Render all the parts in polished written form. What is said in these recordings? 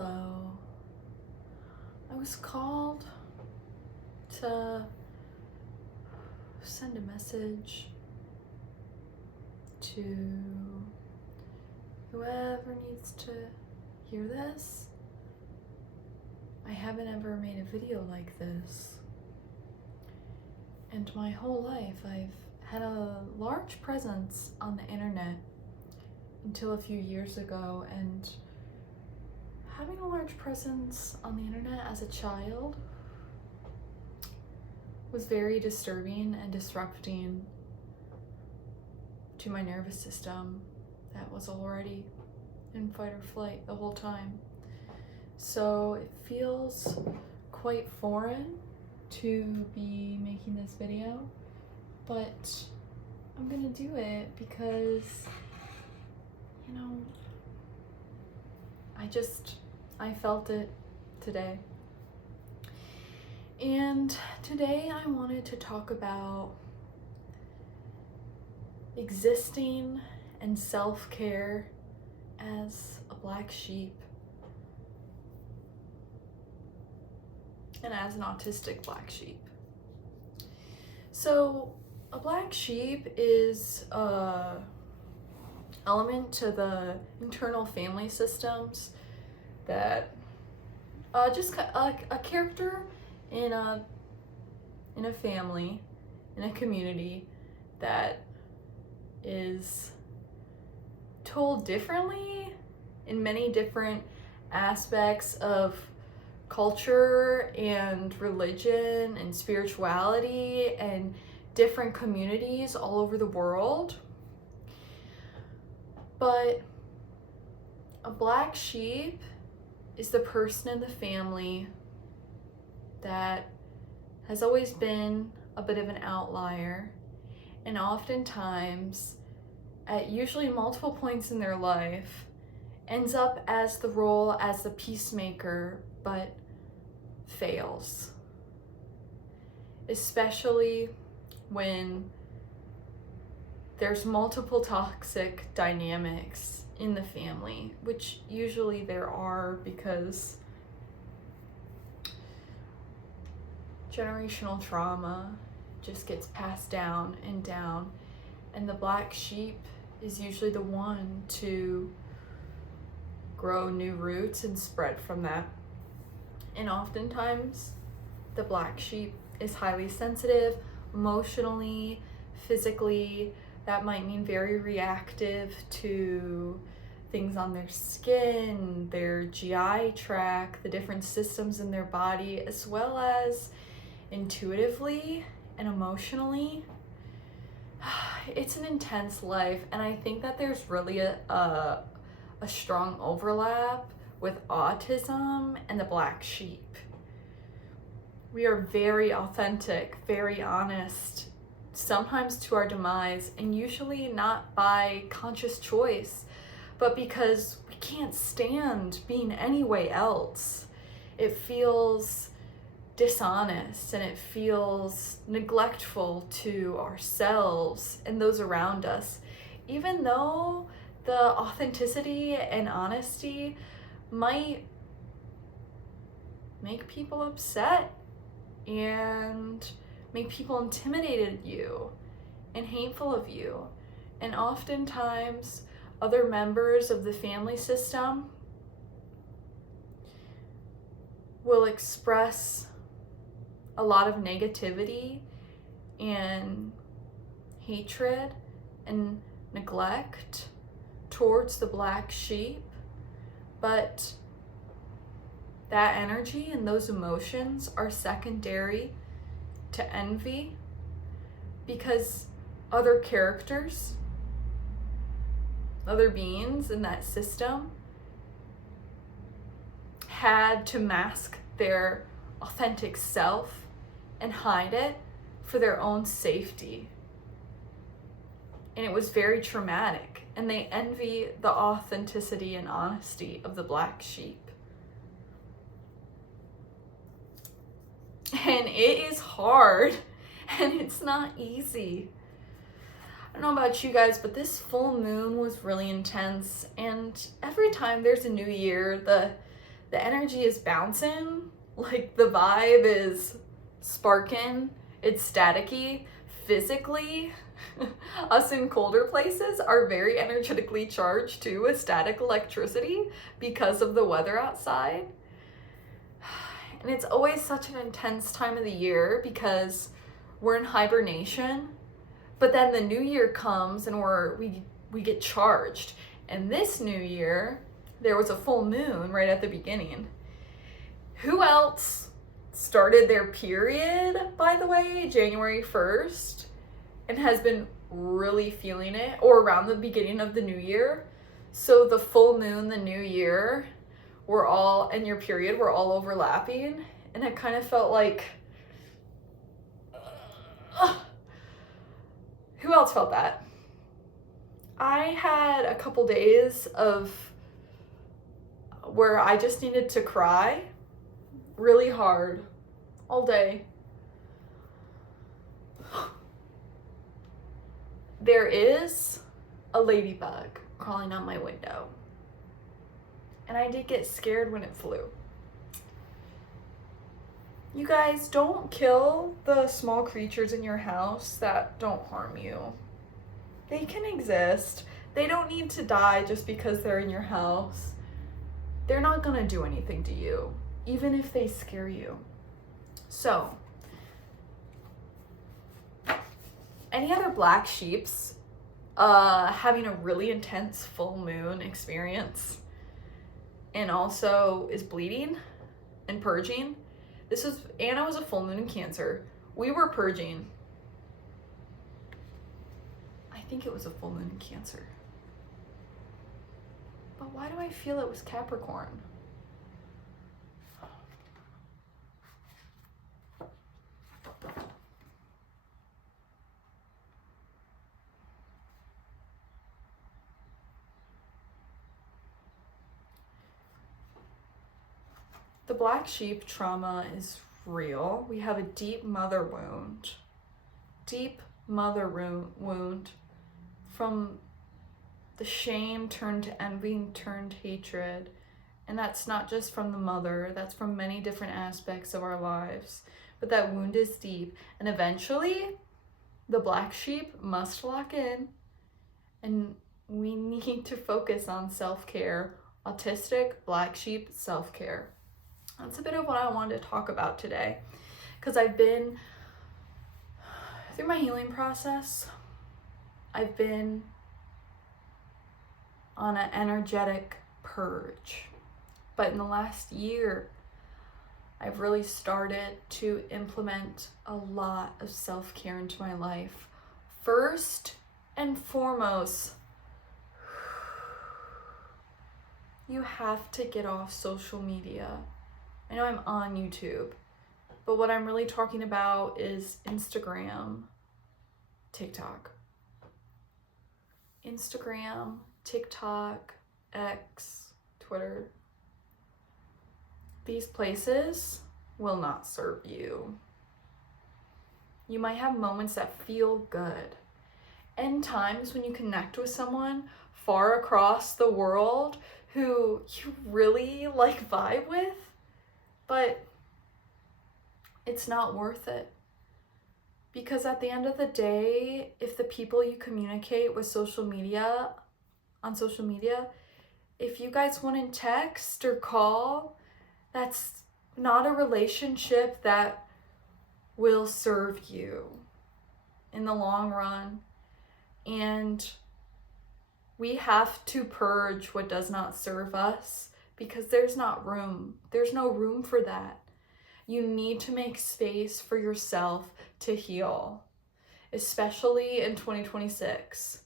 Hello. I was called to send a message to whoever needs to hear this. I haven't ever made a video like this. And my whole life I've had a large presence on the internet until a few years ago, and having a large presence on the internet as a child was very disturbing and disrupting to my nervous system that was already in fight or flight the whole time. So it feels quite foreign to be making this video, but I'm gonna do it because, you know, I felt it today. And today I wanted to talk about existing and self-care as a black sheep and as an autistic black sheep. So a black sheep is an element to the internal family systems that just a character in a family, in a community that is told differently in many different aspects of culture and religion and spirituality and different communities all over the world. But a black sheep is the person in the family that has always been a bit of an outlier, and oftentimes at usually multiple points in their life ends up as the role as the peacemaker, but fails, especially when there's multiple toxic dynamics in the family, which usually there are because generational trauma just gets passed down, and the black sheep is usually the one to grow new roots and spread from that. And oftentimes the black sheep is highly sensitive emotionally, physically. That might mean very reactive to things on their skin, their GI tract, the different systems in their body, as well as intuitively and emotionally. It's an intense life, and I think that there's really a strong overlap with autism and the black sheep. We are very authentic, very honest, sometimes to our demise, and usually not by conscious choice, but because we can't stand being any way else. It feels dishonest and it feels neglectful to ourselves and those around us, even though the authenticity and honesty might make people upset and make people intimidated of you and hateful of you. And oftentimes other members of the family system will express a lot of negativity and hatred and neglect towards the black sheep, but that energy and those emotions are secondary to envy, because other characters, other beings in that system had to mask their authentic self and hide it for their own safety. And it was very traumatic, and they envy the authenticity and honesty of the black sheep. And it is hard, and it's not easy. I don't know about you guys, but this full moon was really intense, and every time there's a new year, The energy is bouncing, like the vibe is sparking, it's staticky. Physically, us in colder places are very energetically charged too with static electricity because of the weather outside. And it's always such an intense time of the year because we're in hibernation, but then the new year comes and we get charged. And this new year, there was a full moon right at the beginning. Who else started their period, by the way, January 1st, and has been really feeling it, or around the beginning of the new year? So the full moon, the new year, and your period were all overlapping, and it kind of felt like, who else felt that? I had a couple days of where I just needed to cry really hard all day. There is a ladybug crawling on my window, and I did get scared when it flew. You guys, don't kill the small creatures in your house that don't harm you. They can exist. They don't need to die just because they're in your house. They're not gonna do anything to you, even if they scare you. So, any other black sheeps having a really intense full moon experience and also is bleeding and purging? Anna was a full moon in Cancer. We were purging. I think it was a full moon in Cancer. But why do I feel it was Capricorn? The black sheep trauma is real. We have a deep mother wound from the shame turned to envy turned hatred. And that's not just from the mother, that's from many different aspects of our lives. But that wound is deep. And eventually, the black sheep must lock in, and we need to focus on self-care. Autistic black sheep self-care. That's a bit of what I wanted to talk about today, because I've been through my healing process. I've been on an energetic purge, but in the last year, I've really started to implement a lot of self-care into my life. First and foremost, you have to get off social media. I know I'm on YouTube, but what I'm really talking about is Instagram, TikTok. Instagram, TikTok, X, Twitter. These places will not serve you. You might have moments that feel good, and times when you connect with someone far across the world who you really vibe with, but it's not worth it. Because at the end of the day, if the people you communicate with on social media, if you guys want to text or call, that's not a relationship that will serve you in the long run. And we have to purge what does not serve us, because there's no room for that. You need to make space for yourself to heal, especially in 2026.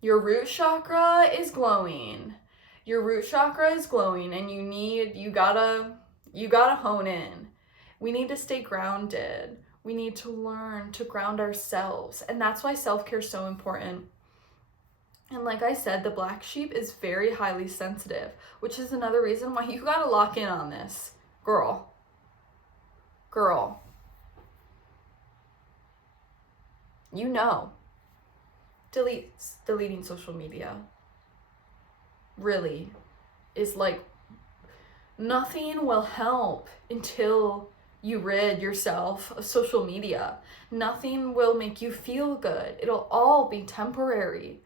Your root chakra is glowing. And you gotta hone in. We need to stay grounded. We need to learn to ground ourselves. And that's why self-care is so important. And like I said, the black sheep is very highly sensitive, which is another reason why you gotta lock in on this. Girl. You know. Deleting social media really is Nothing will help until you rid yourself of social media. Nothing will make you feel good. It'll all be temporary.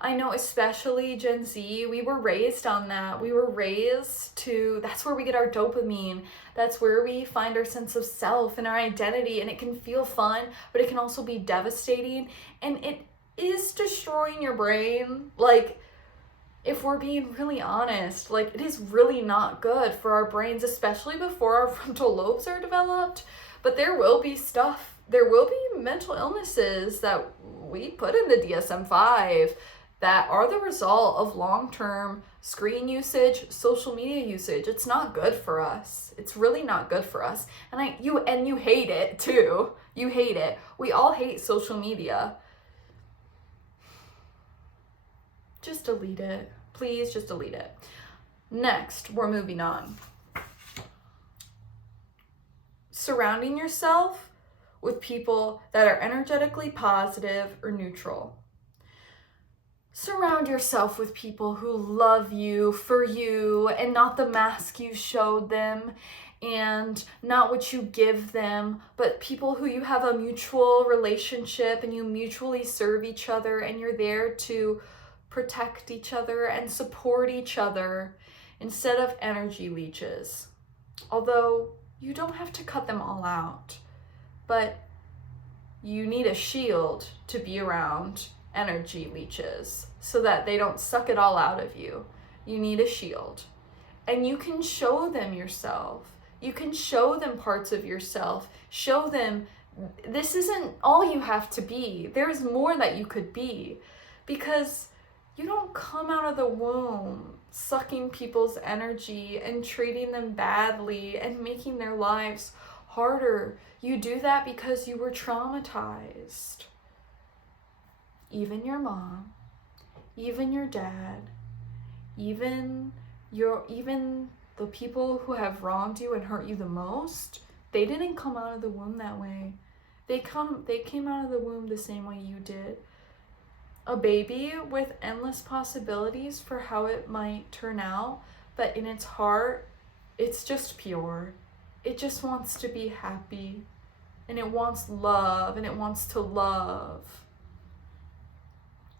I know, especially Gen Z, we were raised on that. We were raised to, that's where we get our dopamine. That's where we find our sense of self and our identity. And it can feel fun, but it can also be devastating. And it is destroying your brain. Like, if we're being really honest, like, it is really not good for our brains, especially before our frontal lobes are developed. But there will be mental illnesses that we put in the DSM-5 that are the result of long-term screen usage, social media usage. It's not good for us. It's really not good for us. And you hate it too. You hate it. We all hate social media. Just delete it. Please just delete it. Next, we're moving on. Surrounding yourself with people that are energetically positive or neutral. Surround yourself with people who love you for you and not the mask you showed them and not what you give them, but people who you have a mutual relationship and you mutually serve each other and you're there to protect each other and support each other instead of energy leeches. Although you don't have to cut them all out, but you need a shield to be around energy leeches so that they don't suck it all out of you. You need a shield. And you can show them yourself. You can show them parts of yourself. Show them this isn't all you have to be. There's more that you could be, because you don't come out of the womb sucking people's energy and treating them badly and making their lives harder. You do that because you were traumatized. Even your mom, even your dad, even the people who have wronged you and hurt you the most, they didn't come out of the womb that way. They came out of the womb the same way you did. A baby with endless possibilities for how it might turn out, but in its heart, it's just pure. It just wants to be happy, and it wants love, and it wants to love.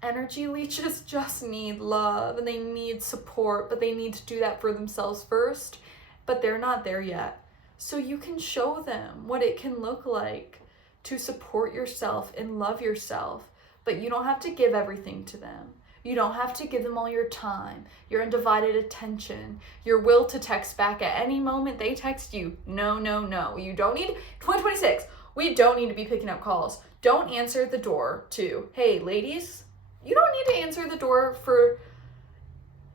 Energy leeches just need love, and they need support, but they need to do that for themselves first, but they're not there yet. So you can show them what it can look like to support yourself and love yourself. But you don't have to give everything to them. You don't have to give them all your time, your undivided attention, your will to text back at any moment they text you. No. You don't need, 2026, we don't need to be picking up calls. Don't answer the door to, hey, ladies, you don't need to answer the door for,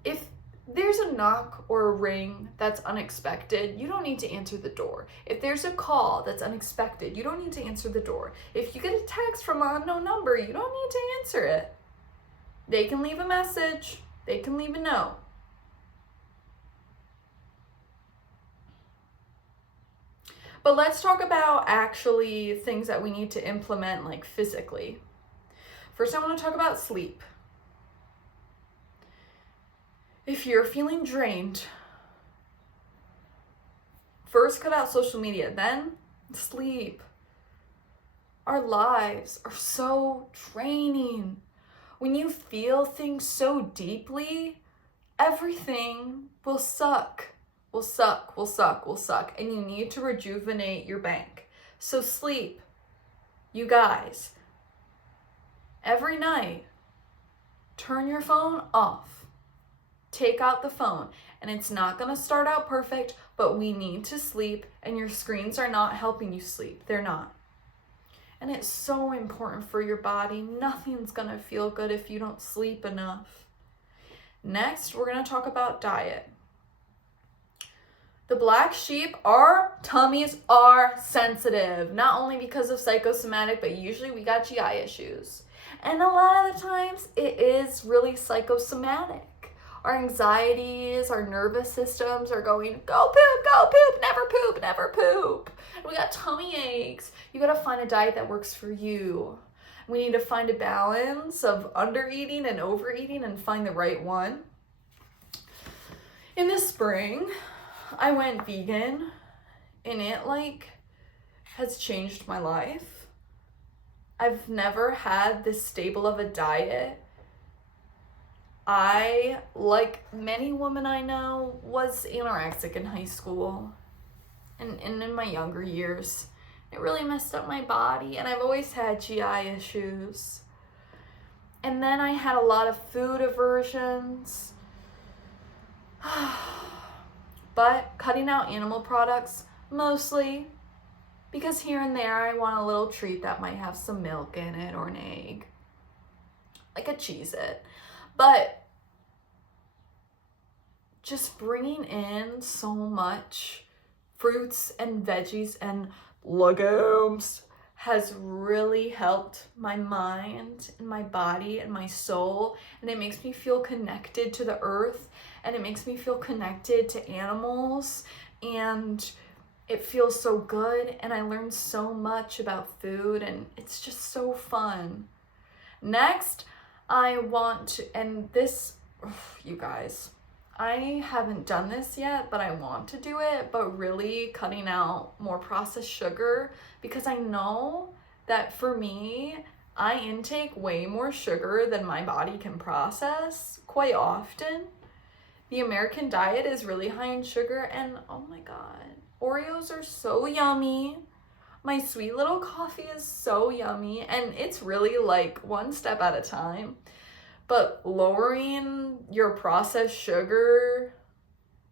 if there's a knock or a ring that's unexpected, you don't need to answer the door. If there's a call that's unexpected, you don't need to answer the door. If you get a text from an unknown number, you don't need to answer it. They can leave a message. They can leave a note. But let's talk about actually things that we need to implement, like physically. First, I want to talk about sleep. If you're feeling drained, first cut out social media, then sleep. Our lives are so draining. When you feel things so deeply, everything will suck, and you need to rejuvenate your bank. So sleep, you guys, every night, turn your phone off. Take out the phone, and it's not going to start out perfect, but we need to sleep, and your screens are not helping you sleep. They're not. And it's so important for your body. Nothing's going to feel good if you don't sleep enough. Next, we're going to talk about diet. The black sheep, our tummies are sensitive, not only because of psychosomatic, but usually we got GI issues. And a lot of the times it is really psychosomatic. Our anxieties, our nervous systems are going, go poop, never poop. And we got tummy aches. You gotta find a diet that works for you. We need to find a balance of under-eating and overeating and find the right one. In the spring, I went vegan, and it like has changed my life. I've never had this stable of a diet. I, like many women I know, was anorexic in high school and in my younger years. It really messed up my body, and I've always had GI issues. And then I had a lot of food aversions. But cutting out animal products, mostly, because here and there I want a little treat that might have some milk in it or an egg. Like a Cheez-It. But just bringing in so much fruits and veggies and legumes has really helped my mind and my body and my soul, and it makes me feel connected to the earth, and it makes me feel connected to animals, and it feels so good, and I learned so much about food, and it's just so fun. Next, I want to, and this, you guys, I haven't done this yet, but I want to do it, but really cutting out more processed sugar, because I know that for me, I intake way more sugar than my body can process quite often. The American diet is really high in sugar, and oh my God, Oreos are so yummy. My sweet little coffee is so yummy, and it's really like one step at a time. But lowering your processed sugar,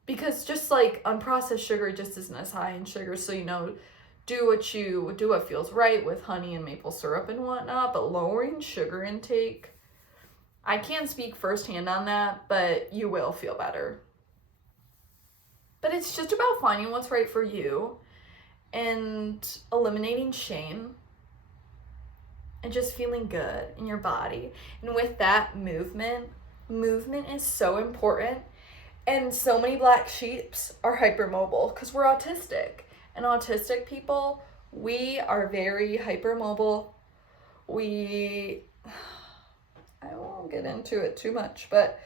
because just like unprocessed sugar just isn't as high in sugar, so do what feels right with honey and maple syrup and whatnot, but lowering sugar intake, I can't speak firsthand on that, but you will feel better. But it's just about finding what's right for you and eliminating shame and just feeling good in your body. And with that, movement is so important. And so many black sheeps are hypermobile because we're autistic. And autistic people, we are very hypermobile. I won't get into it too much, but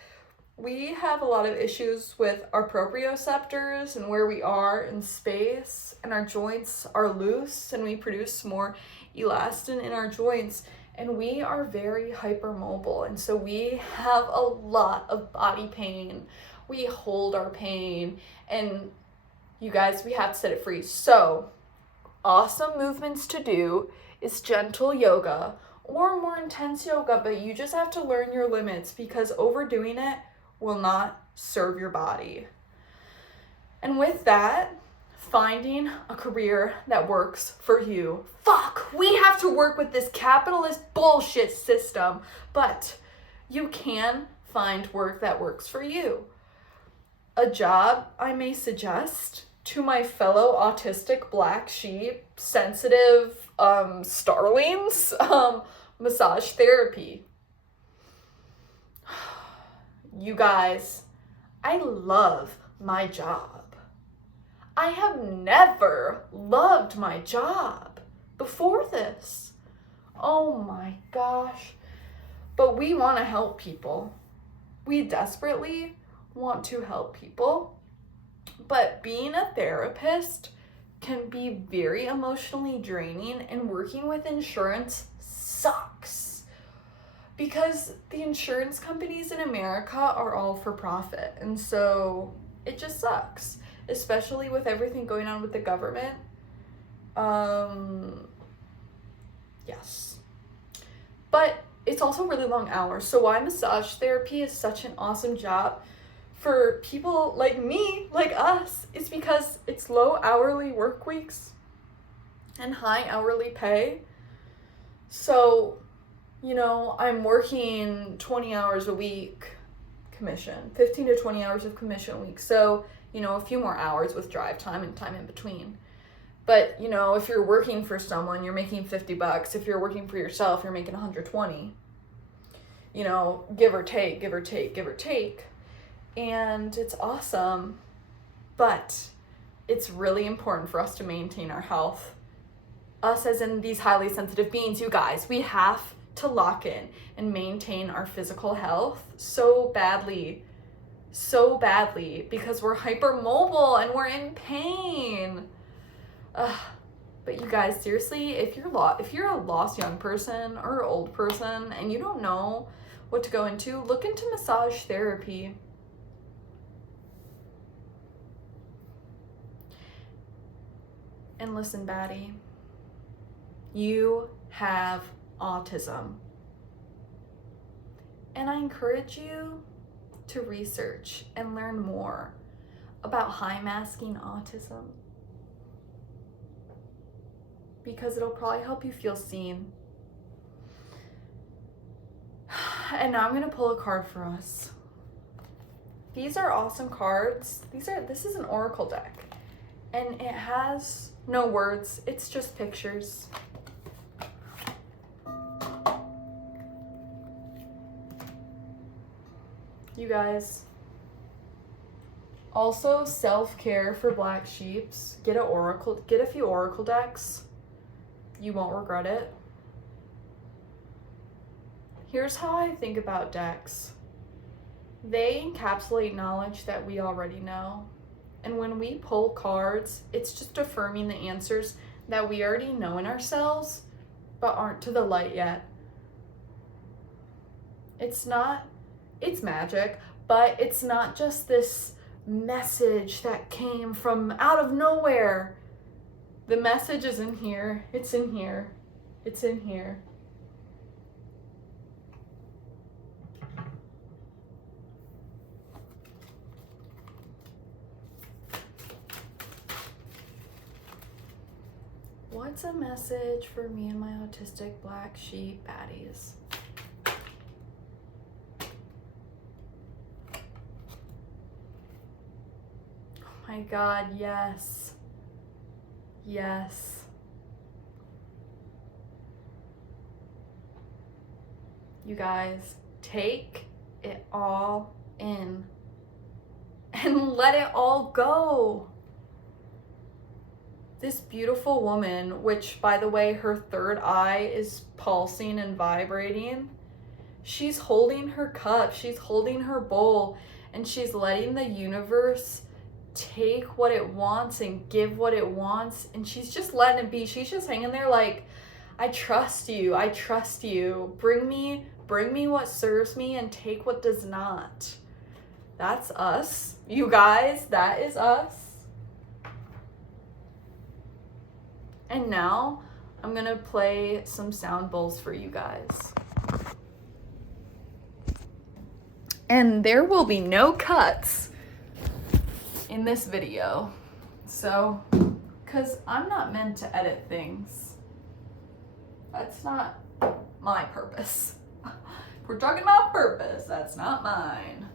we have a lot of issues with our proprioceptors and where we are in space, and our joints are loose, and we produce more elastin in our joints, and we are very hypermobile, and so we have a lot of body pain. We hold our pain, and you guys, we have to set it free. So awesome movements to do is gentle yoga or more intense yoga, but you just have to learn your limits, because overdoing it will not serve your body. And with that, finding a career that works for you. Fuck, we have to work with this capitalist bullshit system, but you can find work that works for you. A job I may suggest to my fellow autistic black sheep, sensitive starlings, massage therapy. You guys, I love my job. I have never loved my job before this. Oh my gosh. But we want to help people. We desperately want to help people. But being a therapist can be very emotionally draining, and working with insurance sucks. Because the insurance companies in America are all for profit, and so it just sucks, especially with everything going on with the government. Yes. But it's also really long hours, so why massage therapy is such an awesome job for people like me, like us, is because it's low hourly work weeks and high hourly pay. So I'm working 20 hours a week commission, 15 to 20 hours of commission a week. So, a few more hours with drive time and time in between. But, if you're working for someone, you're making $50. If you're working for yourself, you're making 120. Give or take. And it's awesome. But it's really important for us to maintain our health. Us as in these highly sensitive beings, you guys, we have to lock in and maintain our physical health so badly. so badly because we're hypermobile and we're in pain. But you guys, seriously, if you're a lost young person or old person and you don't know what to go into, look into massage therapy. And listen, baddie, you have autism. And I encourage you to research and learn more about high masking autism, because it'll probably help you feel seen. And now I'm gonna pull a card for us. These are awesome cards. This is an oracle deck, and it has no words, it's just pictures. You guys, also self-care for black sheeps. Get a few oracle decks. You won't regret it. Here's how I think about decks. They encapsulate knowledge that we already know. And when we pull cards, it's just affirming the answers that we already know in ourselves, but aren't to the light yet. It's magic, but it's not just this message that came from out of nowhere. The message is in here. It's in here. It's in here. What's a message for me and my autistic black sheep baddies? Oh my God, yes. Yes. You guys, take it all in and let it all go. This beautiful woman, which by the way, her third eye is pulsing and vibrating. She's holding her cup, she's holding her bowl, and she's letting the universe take what it wants and give what it wants. And she's just letting it be. She's just hanging there like, I trust you, I trust you. Bring me what serves me and take what does not. That's us. You guys, that is us. And now I'm gonna play some sound bowls for you guys. And there will be no cuts in this video. So, because I'm not meant to edit things. That's not my purpose. If we're talking about purpose, that's not mine.